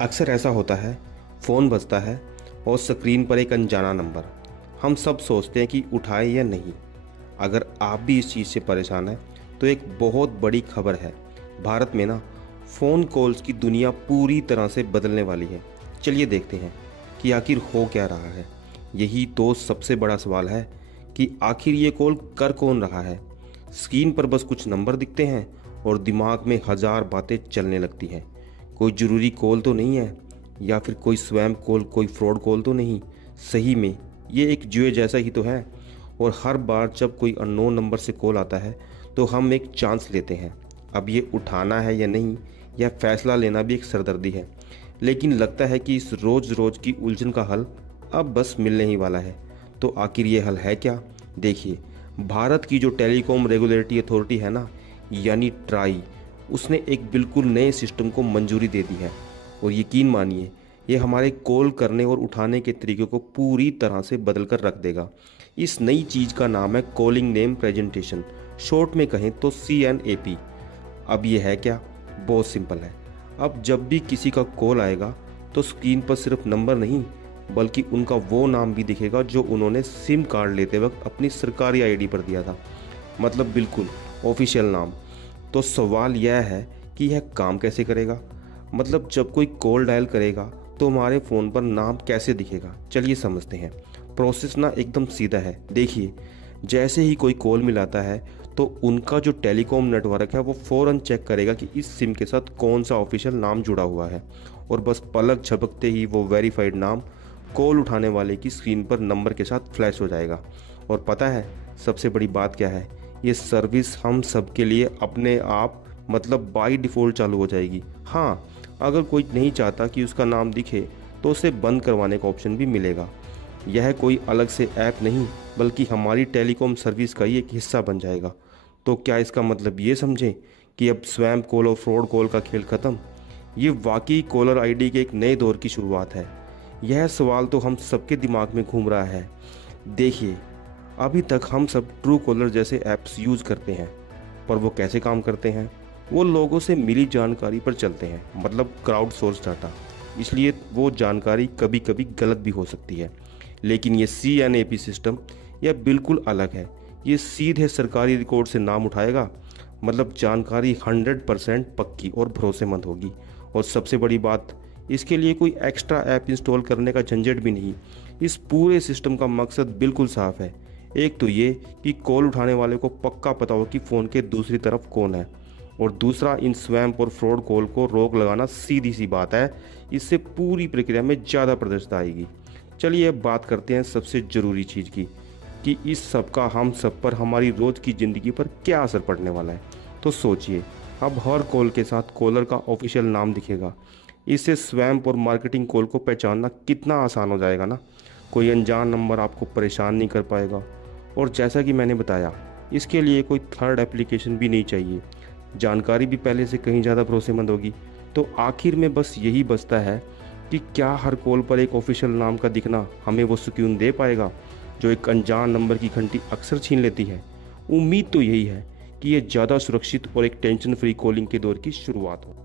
अक्सर ऐसा होता है, फ़ोन बजता है और स्क्रीन पर एक अनजाना नंबर। हम सब सोचते हैं कि उठाएं या नहीं। अगर आप भी इस चीज़ से परेशान हैं तो एक बहुत बड़ी खबर है। भारत में ना फ़ोन कॉल्स की दुनिया पूरी तरह से बदलने वाली है। चलिए देखते हैं कि आखिर हो क्या रहा है। यही तो सबसे बड़ा सवाल है कि आखिर ये कॉल कर कौन रहा है। स्क्रीन पर बस कुछ नंबर दिखते हैं और दिमाग में हज़ार बातें चलने लगती हैं। कोई ज़रूरी कॉल तो नहीं है, या फिर कोई स्पैम कॉल, कोई फ्रॉड कॉल तो नहीं। सही में ये एक जुए जैसा ही तो है। और हर बार जब कोई अननोन नंबर से कॉल आता है तो हम एक चांस लेते हैं। अब ये उठाना है या नहीं, यह फैसला लेना भी एक सरदर्दी है। लेकिन लगता है कि इस रोज़ रोज़ की उलझन का हल अब बस मिलने ही वाला है। तो आखिर ये हल है क्या? देखिए, भारत की जो टेलीकॉम रेगुलेटरी अथॉरिटी है ना, यानी ट्राई, उसने एक बिल्कुल नए सिस्टम को मंजूरी दे दी है। और यकीन मानिए, ये हमारे कॉल करने और उठाने के तरीके को पूरी तरह से बदल कर रख देगा। इस नई चीज़ का नाम है कॉलिंग नेम प्रेजेंटेशन, शॉर्ट में कहें तो CNAP। अब ये है क्या? बहुत सिंपल है। अब जब भी किसी का कॉल आएगा तो स्क्रीन पर सिर्फ नंबर नहीं, बल्कि उनका वो नाम भी दिखेगा जो उन्होंने सिम कार्ड लेते वक्त अपनी सरकारी ID पर दिया था। मतलब बिल्कुल ऑफिशियल नाम। तो सवाल यह है कि यह काम कैसे करेगा? मतलब जब कोई कॉल डायल करेगा तो हमारे फ़ोन पर नाम कैसे दिखेगा? चलिए समझते हैं। प्रोसेस ना एकदम सीधा है। देखिए, जैसे ही कोई कॉल मिलाता है तो उनका जो टेलीकॉम नेटवर्क है वो फ़ौरन चेक करेगा कि इस सिम के साथ कौन सा ऑफिशियल नाम जुड़ा हुआ है। और बस पलक झपकते ही वो वेरीफाइड नाम कॉल उठाने वाले की स्क्रीन पर नंबर के साथ फ्लैश हो जाएगा। और पता है सबसे बड़ी बात क्या है? ये सर्विस हम सबके लिए अपने आप, मतलब बाय डिफ़ॉल्ट चालू हो जाएगी। हाँ, अगर कोई नहीं चाहता कि उसका नाम दिखे तो उसे बंद करवाने का ऑप्शन भी मिलेगा। यह कोई अलग से ऐप नहीं, बल्कि हमारी टेलीकॉम सर्विस का ही एक हिस्सा बन जाएगा। तो क्या इसका मतलब ये समझें कि अब स्पैम कॉल और फ्रॉड कॉल का खेल ख़त्म? ये वाकई कॉलर ID के एक नए दौर की शुरुआत है। यह सवाल तो हम सबके दिमाग में घूम रहा है। देखिए, अभी तक हम सब ट्रू कॉलर जैसे ऐप्स यूज़ करते हैं, पर वो कैसे काम करते हैं? वो लोगों से मिली जानकारी पर चलते हैं, मतलब क्राउड सोर्स डाटा। इसलिए वो जानकारी कभी कभी गलत भी हो सकती है। लेकिन ये CNAP सिस्टम यह बिल्कुल अलग है। ये सीधे सरकारी रिकॉर्ड से नाम उठाएगा, मतलब जानकारी 100% पक्की और भरोसेमंद होगी। और सबसे बड़ी बात, इसके लिए कोई एक्स्ट्रा ऐप इंस्टॉल करने का झंझट भी नहीं। इस पूरे सिस्टम का मकसद बिल्कुल साफ है। एक तो ये कि कॉल उठाने वाले को पक्का पता हो कि फ़ोन के दूसरी तरफ कौन है, और दूसरा इन स्वैम और फ्रॉड कॉल को रोक लगाना। सीधी सी बात है, इससे पूरी प्रक्रिया में ज़्यादा पारदर्शिता आएगी। चलिए अब बात करते हैं सबसे ज़रूरी चीज़ की, कि इस सब का हम सब पर, हमारी रोज़ की ज़िंदगी पर क्या असर पड़ने वाला है। तो सोचिए, अब हर कॉल के साथ कॉलर का ऑफिशियल नाम दिखेगा। इससे स्वैम और मार्केटिंग कॉल को पहचानना कितना आसान हो जाएगा ना। कोई अनजान नंबर आपको परेशान नहीं कर पाएगा। और जैसा कि मैंने बताया, इसके लिए कोई थर्ड एप्लीकेशन भी नहीं चाहिए। जानकारी भी पहले से कहीं ज़्यादा भरोसेमंद होगी। तो आखिर में बस यही बचता है कि क्या हर कॉल पर एक ऑफिशियल नाम का दिखना हमें वो सुकून दे पाएगा जो एक अनजान नंबर की घंटी अक्सर छीन लेती है। उम्मीद तो यही है कि ये ज़्यादा सुरक्षित और एक टेंशन फ्री कॉलिंग के दौर की शुरुआत हो।